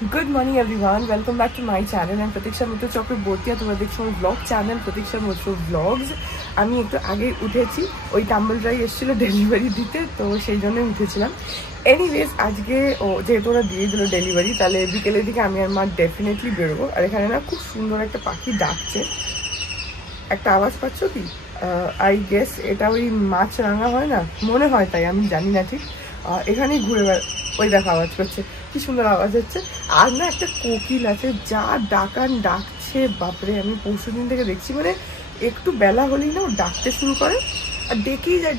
Good morning everyone, welcome back to my channel. I'm Pratiksha Mitra Chakraborty. তোমরা দেখছো আমার blog channel প্রতীক্ষা মিত্র blogs. আমি একটু আগে উঠেছি, ওই টাম্বলটাই এসেছিলো ডেলিভারি দিতে, তো সেই জন্যই উঠেছিলাম। এনিওয়েজ আজকে যেহেতু ওরা দিয়ে দিল ডেলিভারি, তাহলে বিকেলের দিকে আমি আর মা ডেফিনেটলি বেরোবো। আর এখানে না খুব সুন্দর একটা পাখি ডাকছে, একটা আওয়াজ পাচ্ছ কি? আই গেস এটা ওই মাছ রাঙা হয় না, মনে হয়, তাই আমি জানি না ঠিক। এখানেই ঘুরে ওই দেখো আওয়াজ করছে, কি সুন্দর আওয়াজ হচ্ছে। আর না একটা কোকিল আছে, যা ডাকছে বাপরে, আমি পরশুদিন থেকে দেখছি, মানে একটু বেলা হলেই না ও ডাকতে শুরু করে, আর ডেকেই যায়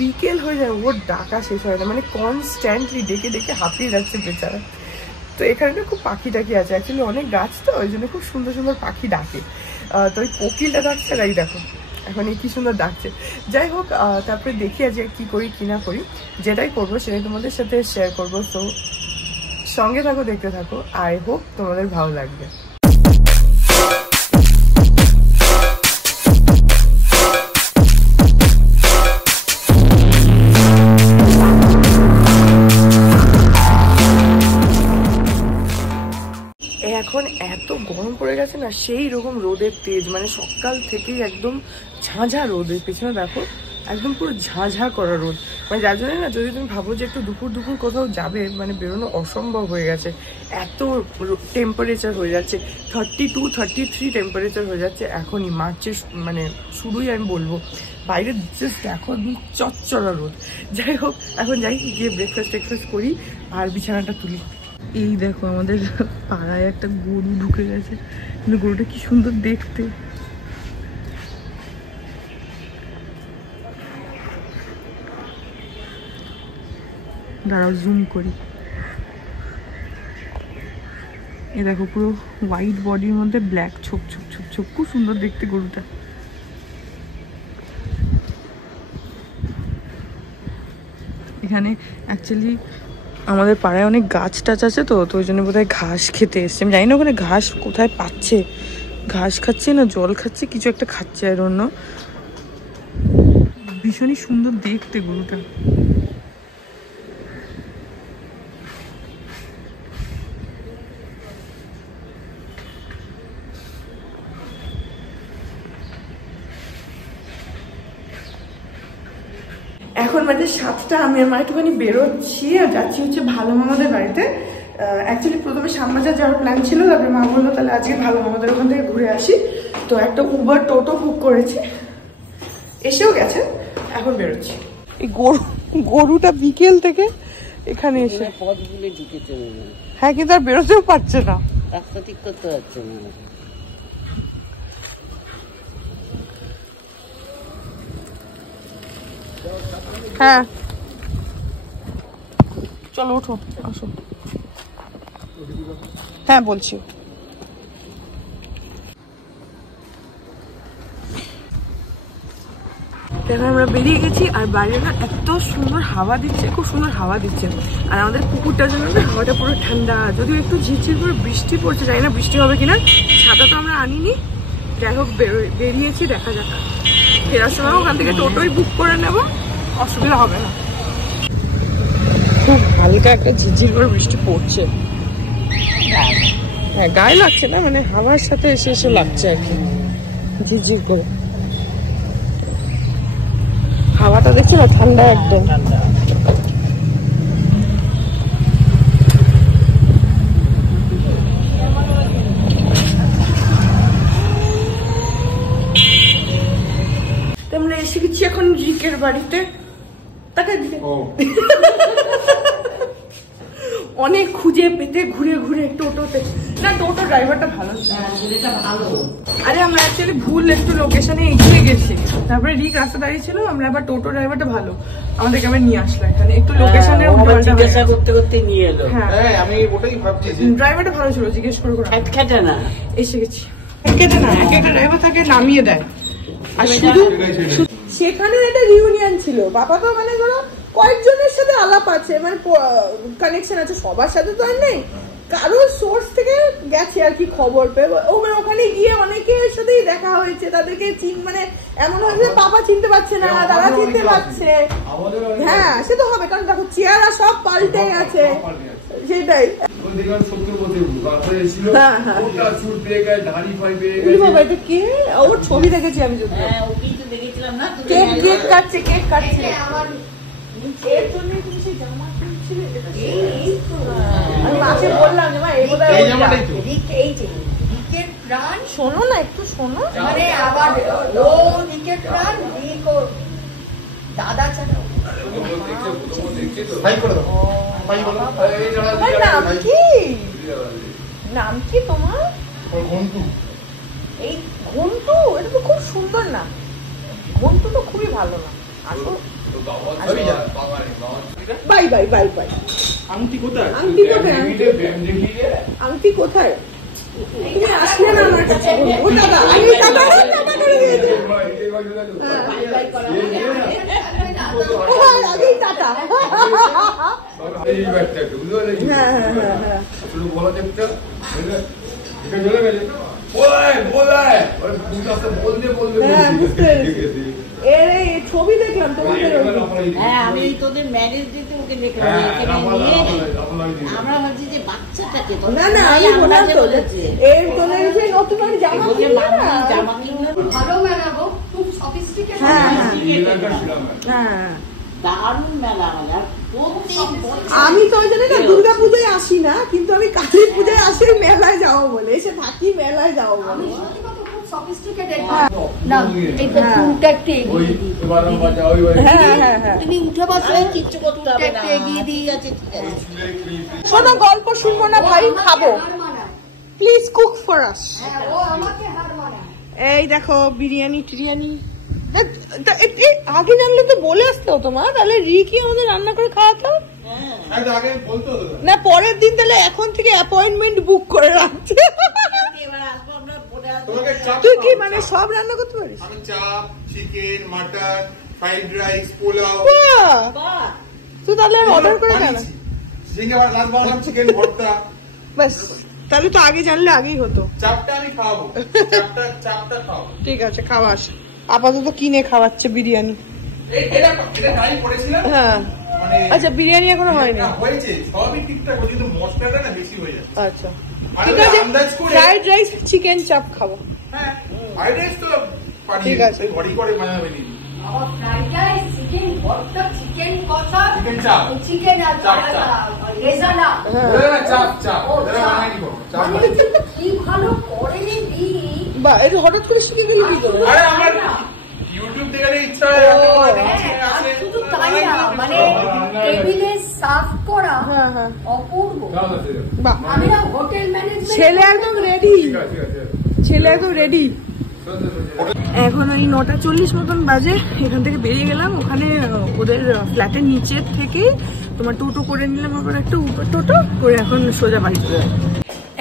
বিকেল হয়ে যায়, ওর ডাকা শেষ হয় না, মানে কনস্ট্যান্টলি ডেকে হাঁপিয়ে যাচ্ছে বেচারা। তো এখানে না খুব পাখি টাকি আছে, অ্যাকচুয়ালি অনেক গাছ, তো ওই জন্য খুব সুন্দর সুন্দর পাখি ডাকে। তো ওই কোকিলটা ডাকছে, আর এই দেখো এখন এই কি সুন্দর ডাকছে। যাই হোক, তারপরে দেখি আজকে কি করি কি না করি, যেটাই করবো সেটাই তোমাদের সাথে শেয়ার করবো। তো সঙ্গে থাকো, দেখতে থাকো, আই হোপ তোমাদের ভালো লাগবে। এখন এত গরম পড়ে গেছে না, সেই রকম রোদের তেজ, মানে সকাল থেকেই একদম ঝাঁঝা রোদ। এর পেছনে দেখো একদম পুরো ঝাঁঝা করা রোদ, মানে যার জন্য না, যদি তুমি ভাবো যে একটু দুপুর কোথাও যাবে, মানে বেরোনো অসম্ভব হয়ে গেছে, এত টেম্পারেচার হয়ে যাচ্ছে। 32, 33 টেম্পারেচার হয়ে যাচ্ছে এখনই, মার্চের মানে শুরুই আমি বলবো। বাইরে জাস্ট দেখো একদম চচ্চড়া রোদ। যাই হোক, এখন যাই গিয়ে ব্রেকফাস্ট করি আর বিছানাটা তুলি। এই দেখো আমাদের পাড়ায় একটা গরু ঢুকে গেছে, কিন্তু গরুটা কি সুন্দর দেখতে। দাঁড়াও জুম করি, এই দেখো পুরো হোয়াইট বডির মধ্যে ব্ল্যাক ছোপ খুব সুন্দর দেখতে গরুটা। এখানে অ্যাকচুয়ালি আমাদের পাড়ায় অনেক গাছ টাছ আছে, তো ওই জন্য বোধহয় ঘাস খেতে এসছে। আমি জানি না ওখানে ঘাস কোথায় পাচ্ছে, ঘাস খাচ্ছে না জল খাচ্ছে, কিছু একটা খাচ্ছে আর অন্য। ভীষণই সুন্দর দেখতে গরুটা। এখন বাজে 7টা, আমি আমার একটুখানি বেরোচ্ছি আর যাচ্ছি হচ্ছে ভালো মামাদের বাড়িতে। অ্যাকচুয়ালি প্রথমে শ্যামবাজার যাওয়ার প্ল্যান ছিল, তারপরে মা বললো তাহলে আজকে ভালো মামাদের ওখান থেকে ঘুরে আসি। তো একটা উবার টোটো বুক করেছি, এসেও গেছে, এখন বেরোচ্ছি। এই গরুটা বিকেল থেকে এখানে এসে হ্যাঁ, কিন্তু আর বেরোতেও পারছে না, রাস্তা ঠিক করতে পারছে না। হ্যাঁ চলো ওঠো, আসো। হ্যাঁ বলছি। দেখো আমরা বেরিয়ে গেছি, আর বাইরে না এত সুন্দর হাওয়া দিচ্ছে, খুব সুন্দর হাওয়া দিচ্ছে। আর আমাদের পুকুরটার জন্য না হাওয়াটা পুরো ঠান্ডা, যদিও একটু ঝিরঝির করে বৃষ্টি পড়ছে, জানি না বৃষ্টি হবে কিনা, ছাতা তো আমরা আনিনি। যাই হোক বেরিয়েছি, দেখা যাক ফেরার সময় ওখান থেকে টোটোই বুক করে নেব, অসুবিধা হবে না। খুব হালকা একটা ঝিরঝির করে বৃষ্টি পড়ছে, হ্যাঁ গায়ে লাগছে না, মানে হাওয়ার সাথে এসে লাগছে আর কি, ঝিরঝির করে। হাওয়াটা দেখছো না, ঠান্ডা একদম। আমরা এসে গেছি এখন রিকের বাড়িতে। তাকে অনেক খুঁজে পেতে ঘুরে টোটোতে না, টোটো ড্রাইভারটা ভালো, আরে আমরা অ্যাকচুয়ালি ভুল একটু লোকেশনে এগিয়ে গেছি, তারপরে রিক রাস্তা দাঁড়িয়ে ছিল, আমরা আবার টোটো ড্রাইভারটা ভালো, আমাদেরকে আবার নিয়ে আসলো এখানে, একটু লোকেশনে জিজ্ঞাসা করতে নিয়ে এলো। হ্যাঁ আমি ওটাই ভাবছি, ড্রাইভারটা ভালো ছিল, জিজ্ঞেস করে খেটে না। এসে গেছি, খেটে না, একটা ড্রাইভার থাকে নামিয়ে দেয়। আর শুধু সেখানেও একটা রিউনিয়ন ছিল, বাবা তো মানে ধরো কয়েকজনের সাথে আলাপ আছে, মানে কানেকশন আছে, সবার সাথে তো আর নেই, কারোর সোর্স থেকে গেছে আর কি খবর পেয়ে। ওখানে গিয়ে অনেকের সাথেই দেখা হয়েছে, তাদেরকে মানে এমন হয় যে বাবা চিনতে পারছে না, দাদা চিনতে পারছে। হ্যাঁ সে তো হবে, কারণ দেখো চেহারা সব পাল্টে গেছে, সেটাই। ওর ছবি দেখেছি আমি, দেখেছিলাম না, কেক কাটছে, কেক কাটছে। আমি মাকে বললাম যে মা শোনো না, একটু শোনো, মানে আবার ও দিকে প্রাণ দাদা ছাড়া নাম কি, নাম কি তোমার? এই ঘন্টু, এটা তো খুব সুন্দর না, ঘন্টু তো খুবই ভালো না। আসো বাই বাই বাই বাই। আংটি কোথায়? আংটি কোথায়? আংটি কোথায়? তুমি আসলে না আমার কাছে। ও দাদা, আমি দাদা দাদা করে দিয়েছি। আগেই টাটা। হ্যাঁ হ্যাঁ হ্যাঁ হ্যাঁ। ছবি দেখলাম তোমাদের, হ্যাঁ আমি তোদের ম্যারেজ ডেতে ওকে দেখলাম, আমরা ভাবছি যে বাচ্চাটাকে, না না আমি বললাম তো এর তোদের যে নতুন জামা কিনলো, ভালো মেলা গো, খুব সফিস্টিকেটেড। হ্যাঁ হ্যাঁ দারুণ মেলা। আমি তো ওই জন্য না দুর্গা পুজোয় আসি না, কিন্তু আমি কালী পুজোয় আসি মেলায় যাবো বলে, এসে থাকি মেলায় যাবো বলে। শোনো, গল্প শুনবো না ভাই, খাবো, প্লিজ কুক ফর আস। এই দেখো বিরিয়ানি টিরিয়ানি, আগে জানলে তো বলে আসতো তোমার, তাহলে রিকি আমাদের রান্না করে খাওয়াতো না। পরের দিন তাহলে এখন থেকে অ্যাপয়েন্টমেন্ট বুক করে রাখছে। তুই কি মানে সব রান্না করতে পারিস? আমি চাপ, chicken, mutton, fried rice, pulao. তুই তাহলে অর্ডার করে কেন? চিকেন ভর্তা। বাস, তাহলে তো আগে জানলে আগেই হতো। চাপটা আমি খাওয়াবো, চাপটা খাওয়াবো। ঠিক আছে, খাওয়াস। আপাতত কিনে খাওয়াচ্ছে বিরিয়ানি। হ্যাঁ আচ্ছা, বিরিয়ানি এখনো হয়নি। আচ্ছা ঠিক আছে, ফ্রাইড রাইস চিকেন চাপ খাবো। ঠিক আছে, হঠাৎ করে শিখে গেলি কি করে? ইউটিউব দেখে ইচ্ছা শুধু তাই না, মানে টেবিলে সার্ভ করা অপূর্ব। আমি না হোটেল ম্যানেজমেন্ট, ছেলে একদম রেডি, ছেলে একদম রেডি। এখন ওই 9:40 মতন বাজে, এখান থেকে বেরিয়ে গেলাম। ওখানে ওদের ফ্ল্যাটের নিচের থেকে তোমার টোটো করে নিলাম, আবার একটা উপর টোটো করে এখন সোজা বাড়ি চলে যাবো।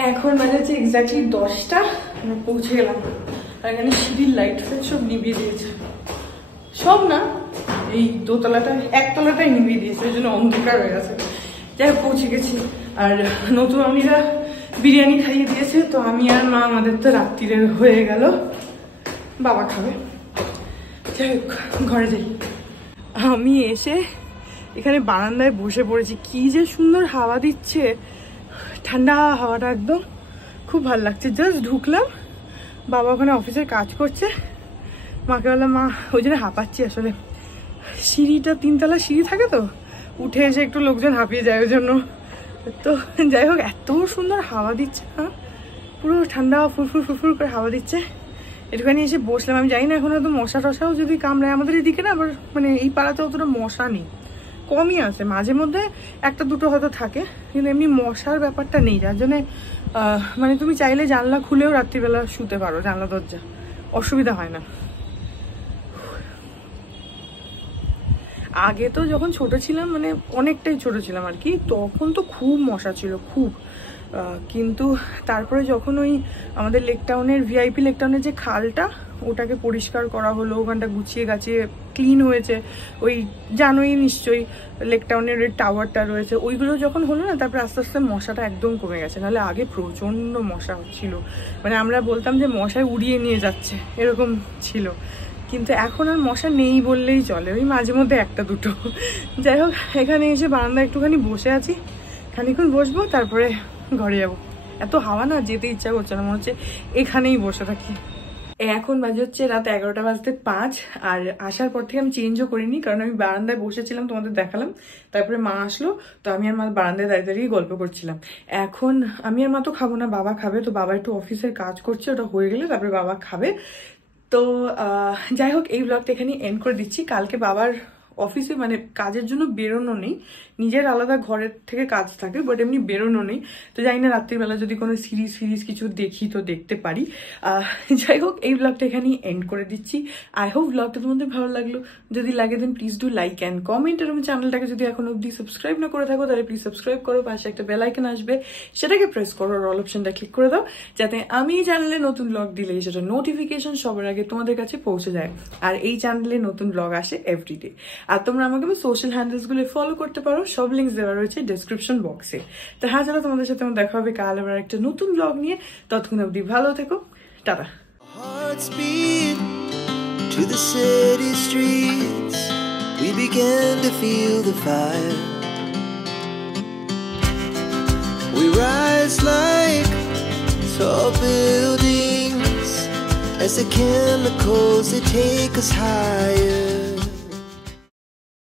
এখন বাজেছে এক্স্যাক্টলি 10টা, আমরা পৌঁছে গেলাম। আর এখানে সিঁড়ির লাইট ফাইট সব নিভিয়ে দিয়েছে, সব না এই দোতলাটা, একতলাটাই নিভিয়ে দিয়েছে, ওই জন্য অন্ধকার হয়ে গেছে। যাই হোক পৌঁছে গেছি। আর নতুন আমিরা বিরিয়ানি খাইয়ে দিয়েছে, তো আমি আর মা আমাদের তো রাত্রিরে হয়ে গেল, বাবা খাবে। যাই হোক ঘরে যাই। আমি এসে এখানে বারান্দায় বসে পড়েছি, কি যে সুন্দর হাওয়া দিচ্ছে, ঠান্ডা হাওয়াটা একদম খুব ভালো লাগছে। জাস্ট ঢুকলাম, বাবা ওখানে অফিসের কাজ করছে, মাকে বললাম মা, ওই জন্য হাঁপাচ্ছি আসলে, সিঁড়িটা 3তলা সিঁড়ি থাকে তো, উঠে এসে একটু লোকজন হাঁপিয়ে যায় ওই জন্য। তো যাই হোক এত সুন্দর হাওয়া দিচ্ছে, হ্যাঁ পুরো ঠান্ডা ফুরফুর ফুরফুর করে হাওয়া দিচ্ছে। একটুখানি এসে বসলাম। আমি জানি না এখন হয়তো মশা টশাও যদি কামড়ায়, আমাদের এদিকে না আবার মানে এই পাড়াতে অতটা মশা নেই, কমই আছে, মাঝে মধ্যে একটা দুটো হয়তো থাকে, কিন্তু এমনি মশার ব্যাপারটা নেই, যার জন্য মানে তুমি চাইলে জানলা খুলেও রাত্রিবেলা শুতে পারো, জানলা দরজা, অসুবিধা হয় না। আগে তো যখন ছোট ছিলাম, মানে অনেকটাই ছোট ছিলাম আর কি, তখন তো খুব মশা ছিল, খুব। কিন্তু তারপরে যখন ওই আমাদের লেকটাউনের ভিআইপি লেকটাউনের যে খালটা, ওটাকে পরিষ্কার করা হলো, ওখানটা গুছিয়ে গাছিয়ে ক্লিন হয়েছে, ওই জানোই নিশ্চয়ই লেকটাউনের ওই টাওয়ারটা রয়েছে, ওইগুলো যখন হলো না, তারপরে আস্তে আস্তে মশাটা একদম কমে গেছে। নাহলে আগে প্রচণ্ড মশা ছিল, মানে আমরা বলতাম যে মশায় উড়িয়ে নিয়ে যাচ্ছে, এরকম ছিল। কিন্তু এখন আর মশা নেই বললেই চলে, ওই মাঝে মধ্যে একটা দুটো। যাই হোক এখানে এসে বারান্দায় একটুখানি বসে আছি, খানিক্ষণ বসবো, তারপরে ঘরে যাবো। এত হাওয়া না, যেতে ইচ্ছা করছে না, মনে হচ্ছে এখানেই বসে থাকি। এখন বাজে হচ্ছে রাত 11:05, আর আসার পর থেকে আমি চেঞ্জও করিনি, কারণ আমি বারান্দায় বসেছিলাম, তোমাদের দেখালাম। তারপরে মা আসলো, তো আমি আর মা বারান্দায় দাঁড়িয়ে দাঁড়িয়ে গল্প করছিলাম। এখন আমি আর মা তো খাবো না, বাবা খাবে। তো বাবা একটু অফিসের কাজ করছে, ওটা হয়ে গেলে তারপরে বাবা খাবে। তো যাই হোক, এই ব্লগটা এখানে এন্ড করে দিচ্ছি। কালকে বাবার অফিসে মানে কাজের জন্য বেরোনো নেই, নিজের আলাদা ঘরের থেকে কাজ থাকে, বাট এমনি বেরোনো নেই। তো জানি না রাত্রিবেলা যদি কোনো সিরিজ কিছু দেখি তো দেখতে পারি। যাই হোক, এই ব্লগটা এখানেই এন্ড করে দিচ্ছি। আই হোপ ব্লগটা তোমাদের ভালো লাগলো। যদি লাগে then please do like and comment. আর আমি চ্যানেলটাকে যদি এখন অব্দি সাবস্ক্রাইব না করে থাকো তাহলে প্লিজ সাবস্ক্রাইব করো। পাশে একটা বেল আইকন আসবে, সেটাকে প্রেস করো, অল অপশনটা ক্লিক করে দাও, যাতে আমি এই চ্যানেলে নতুন ব্লগ দিলে সেটা নোটিফিকেশন সবার আগে তোমাদের কাছে পৌঁছে যায়। আর এই চ্যানেলে নতুন ব্লগ আসে এভরিডে। আর তোমরা আমাকে সোশ্যাল হ্যান্ডেলস গুলো ফলো করতে পারো, সব লিঙ্কস দেওয়া রয়েছে ডেসক্রিপশন বক্সে। তো হ্যাঁ, চলো তোমাদের সাথে আমার দেখা হবে কাল আবার একটা নতুন ব্লগ নিয়ে। ততক্ষণ অবধি ভালো থেকো, tata. Hearts beat to the city streets. We began to feel the fire. We rise like tall buildings as the chemicals they take us higher.